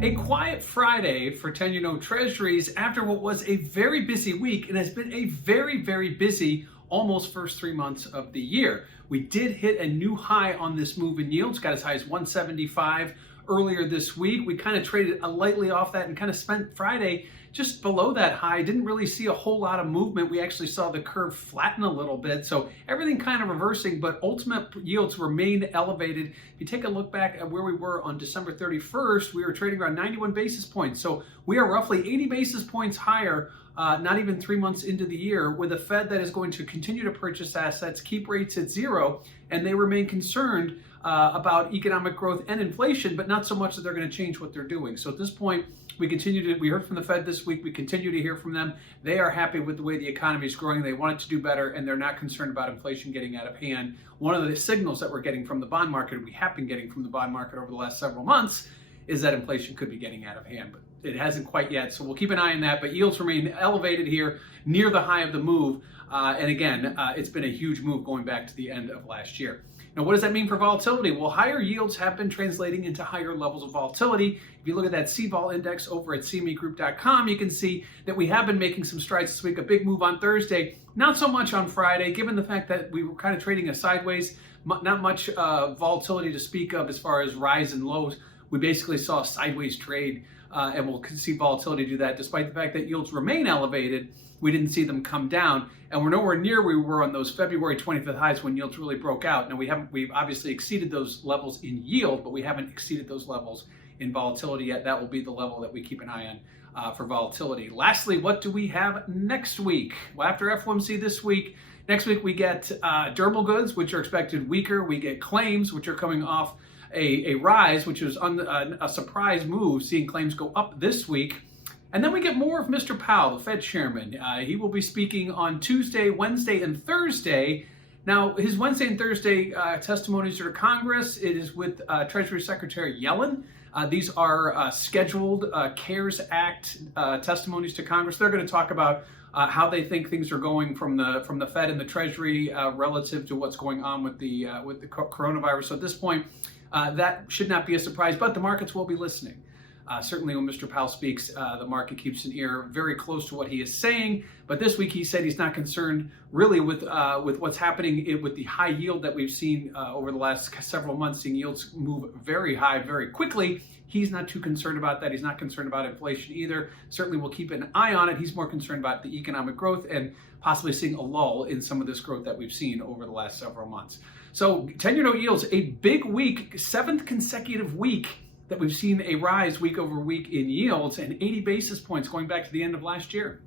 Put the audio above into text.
A quiet Friday for 10-year note treasuries after what was a very busy week and has been a very busy almost first 3 months of the year. We did hit a new high on this move in yields, got as high as 175 earlier this week. We kind of traded lightly off that and kind of spent Friday just below that high. Didn't really see a whole lot of movement. We actually saw the curve flatten a little bit. So everything kind of reversing, but ultimate yields remained elevated. If you take a look back at where we were on December 31st, we were trading around 91 basis points. So we are roughly 80 basis points higher, not even 3 months into the year, with a Fed that is going to continue to purchase assets, keep rates at zero, and they remain concerned about economic growth and inflation, but not so much that they're going to change what they're doing. So at this point, we heard from the Fed this week, we continue to hear from them. They are happy with the way the economy is growing. They want it to do better, and they're not concerned about inflation getting out of hand. One of the signals that we're getting from the bond market, we have been getting from the bond market over the last several months, is that inflation could be getting out of hand, but it hasn't quite yet. So we'll keep an eye on that, but yields remain elevated here near the high of the move. And again, it's been a huge move going back to the end of last year. Now, what does that mean for volatility? Well, higher yields have been translating into higher levels of volatility. If you look at that CVol index over at cmegroup.com, you can see that we have been making some strides this week. A big move on Thursday, not so much on Friday, given the fact that we were kind of trading a sideways, not much volatility to speak of as far as rise and lows. We basically saw a sideways trade, and we'll see volatility do that. Despite the fact that yields remain elevated, we didn't see them come down, and we're nowhere near where we were on those February 25th highs when yields really broke out. Now we've obviously exceeded those levels in yield, but we haven't exceeded those levels in volatility yet. That will be the level that we keep an eye on for volatility. Lastly, what do we have next week? Well, after FOMC this week, next week we get durable goods, which are expected weaker. We get claims, which are coming off a rise, which is a surprise move, seeing claims go up this week. And then we get more of Mr. Powell, the Fed chairman. He will be speaking on Tuesday, Wednesday, and Thursday. Now, his Wednesday and Thursday testimonies are to Congress. It is with Treasury Secretary Yellen. These are scheduled CARES Act testimonies to Congress. They're going to talk about how they think things are going from the Fed and the Treasury relative to what's going on with the coronavirus. So at this point, that should not be a surprise, but the markets will be listening. Certainly when Mr. Powell speaks, the market keeps an ear very close to what he is saying. But this week he said he's not concerned really with what's happening with the high yield that we've seen over the last several months, seeing yields move very high very quickly. He's not too concerned about that. He's not concerned about inflation either. Certainly we'll keep an eye on it. He's more concerned about the economic growth and possibly seeing a lull in some of this growth that we've seen over the last several months. So 10-year note yields, a big week, 7th consecutive week that we've seen a rise week over week in yields, and 80 basis points going back to the end of last year.